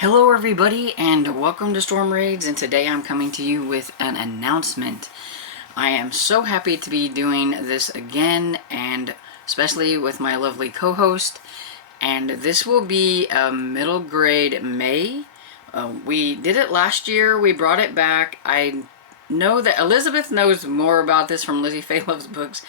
Hello everybody and welcome to Storm Raids, and today I'm coming to you with an announcement. I am so happy to be doing this again, and especially with my lovely co-host, and this will be a middle grade May. We did it last year, we brought it back. I know that Elizabeth knows more about this from Lizzie Faye Loves Books,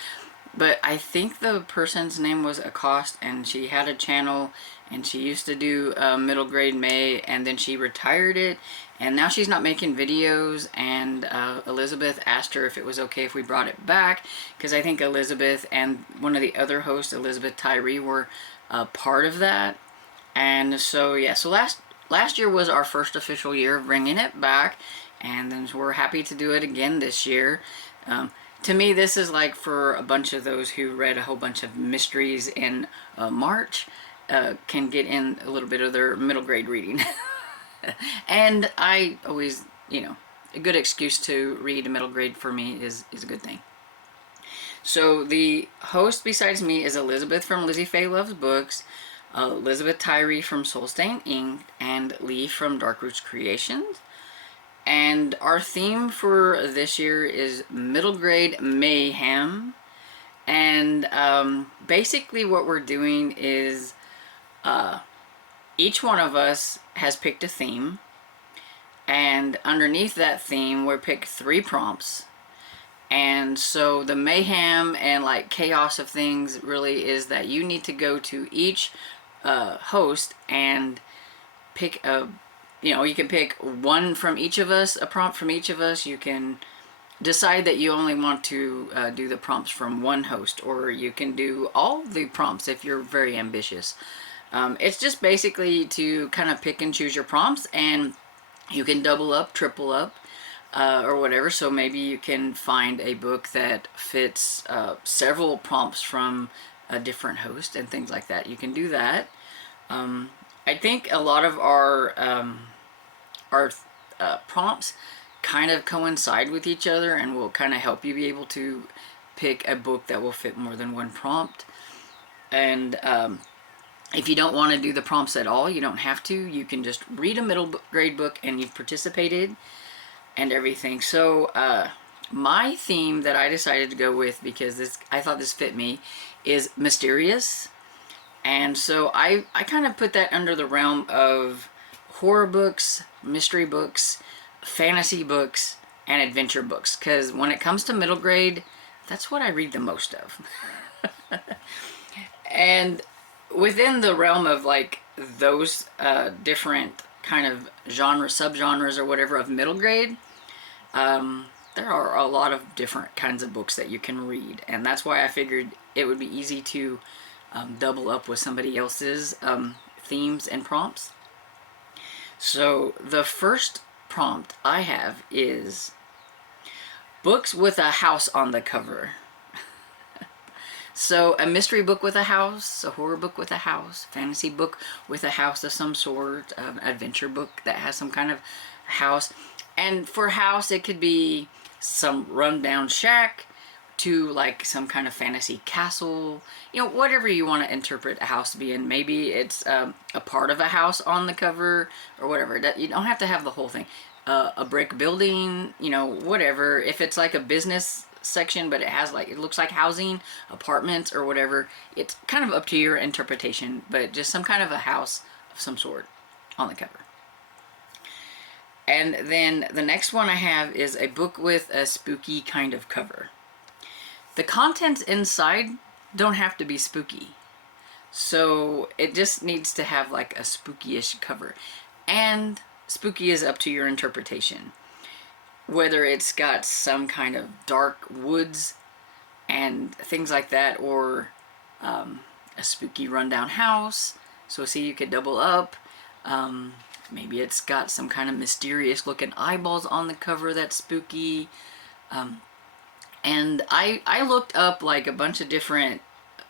but I think the person's name was Accost, and she had a channel, and she used to do middle grade May, and then she retired it, and now she's not making videos. And Elizabeth asked her if it was okay if we brought it back, because I think Elizabeth and one of the other hosts, Elizabeth Tyree, were part of that. And so yeah, so last year was our first official year of bringing it back, and then we're happy to do it again this year. To me, this is like for a bunch of those who read a whole bunch of mysteries in March, can get in a little bit of their middle grade reading. And I always, a good excuse to read a middle grade for me is a good thing. So the host besides me is Elizabeth from Lizzie Faye Loves Books, Elizabeth Tyree from Soul Stain Inc., and Lee from Dark Roots Creations. And our theme for this year is middle grade mayhem. And basically what we're doing is each one of us has picked a theme, and underneath that theme we picked 3 prompts. And so the mayhem and like chaos of things really is that you need to go to each host and pick a, you can pick one from each of us, a prompt from each of us. You can decide that you only want to do the prompts from one host, or you can do all the prompts if you're very ambitious. It's just basically to kind of pick and choose your prompts, and you can double up, triple up, or whatever. So maybe you can find a book that fits several prompts from a different host and things like that. You can do that. I think a lot of our prompts kind of coincide with each other and will kind of help you be able to pick a book that will fit more than one prompt. And if you don't want to do the prompts at all, you don't have to. You can just read a middle grade book and you've participated and everything. So my theme that I decided to go with, because I thought this fit me, is mysterious. And so I kind of put that under the realm of horror books, mystery books, fantasy books, and adventure books, because when it comes to middle grade, that's what I read the most of. And within the realm of like those different kind of subgenres or whatever of middle grade, there are a lot of different kinds of books that you can read, and that's why I figured it would be easy to double up with somebody else's themes and prompts. So the first prompt I have is books with a house on the cover. So a mystery book with a house, a horror book with a house, fantasy book with a house of some sort, an adventure book that has some kind of house. And for house, it could be some rundown shack to like some kind of fantasy castle, whatever you want to interpret a house to be in. Maybe it's a part of a house on the cover or whatever. You don't have to have the whole thing. A brick building, whatever. If it's like a business section, but it looks like housing, apartments or whatever, it's kind of up to your interpretation, but just some kind of a house of some sort on the cover. And then the next one I have is a book with a spooky kind of cover. The contents inside don't have to be spooky, so it just needs to have like a spooky-ish cover, and spooky is up to your interpretation. Whether it's got some kind of dark woods and things like that, or a spooky rundown house. So see, you could double up. Maybe it's got some kind of mysterious looking eyeballs on the cover that's spooky. And I looked up like a bunch of different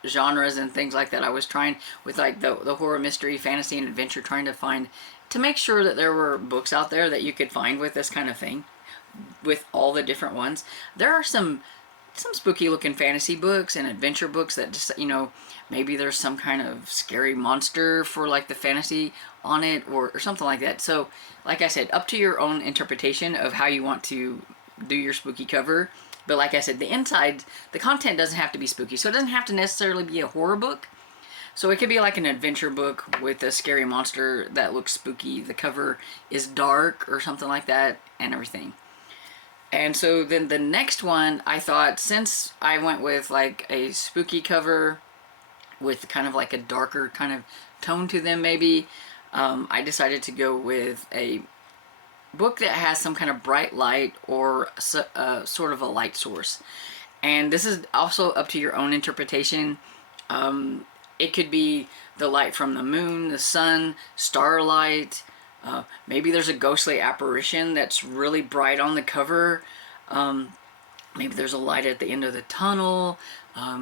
genres and things like that. I was trying with like the horror, mystery, fantasy, and adventure, trying to make sure that there were books out there that you could find with this kind of thing, with all the different ones. There are some some spooky looking fantasy books and adventure books that just, you know, maybe there's some kind of scary monster for like the fantasy on it, or something like that. So like I said, up to your own interpretation of how you want to do your spooky cover. But like I said, the inside, the content doesn't have to be spooky, so it doesn't have to necessarily be a horror book. So it could be like an adventure book with a scary monster that looks spooky. The cover is dark or something like that, and everything. And so then the next one, I thought, since I went with like a spooky cover with kind of like a darker kind of tone to them maybe, I decided to go with a book that has some kind of bright light or sort of a light source. And this is also up to your own interpretation. It could be the light from the moon, the sun, starlight. Maybe there's a ghostly apparition that's really bright on the cover. Maybe there's a light at the end of the tunnel.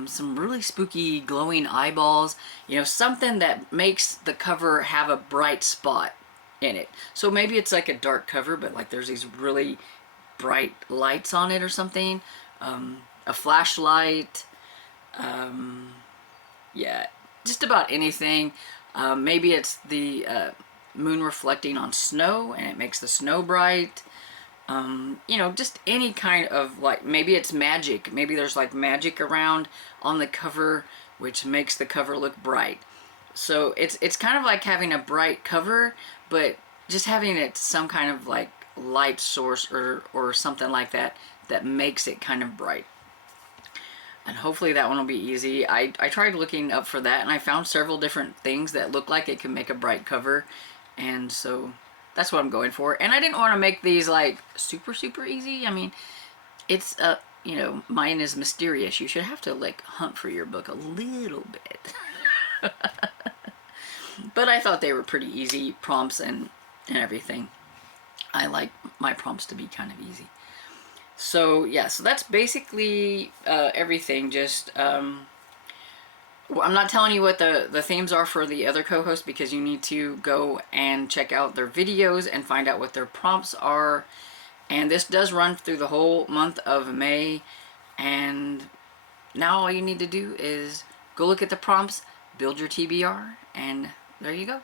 Some really spooky glowing eyeballs. You know, something that makes the cover have a bright spot in it. So maybe it's like a dark cover, but like there's these really bright lights on it or something. A flashlight. Yeah, just about anything. Maybe it's the moon reflecting on snow and it makes the snow bright. You know, just any kind of, like, maybe it's magic. Maybe there's like magic around on the cover, which makes the cover look bright. So it's kind of like having a bright cover, but just having it some kind of like light source or something like that that makes it kind of bright. And hopefully that one will be easy. I tried looking up for that, and I found several different things that look like it can make a bright cover, and so that's what I'm going for. And I didn't want to make these like super easy. I mean, it's you know, mine is mysterious. You should have to like hunt for your book a little bit. But I thought they were pretty easy prompts and everything. I like my prompts to be kind of easy. So yeah, so that's basically everything. Just I'm not telling you what the themes are for the other co-hosts, because you need to go and check out their videos and find out what their prompts are. And this does run through the whole month of May. And now all you need to do is go look at the prompts, build your TBR, and there you go.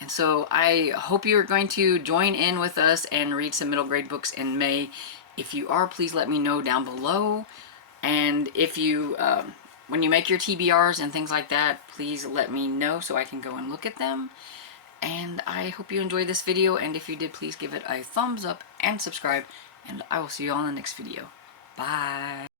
And so I hope you're going to join in with us and read some middle grade books in May. If you are, please let me know down below. And if you, when you make your TBRs and things like that, please let me know so I can go and look at them. And I hope you enjoyed this video, and if you did, please give it a thumbs up and subscribe, and I will see you all in the next video. Bye!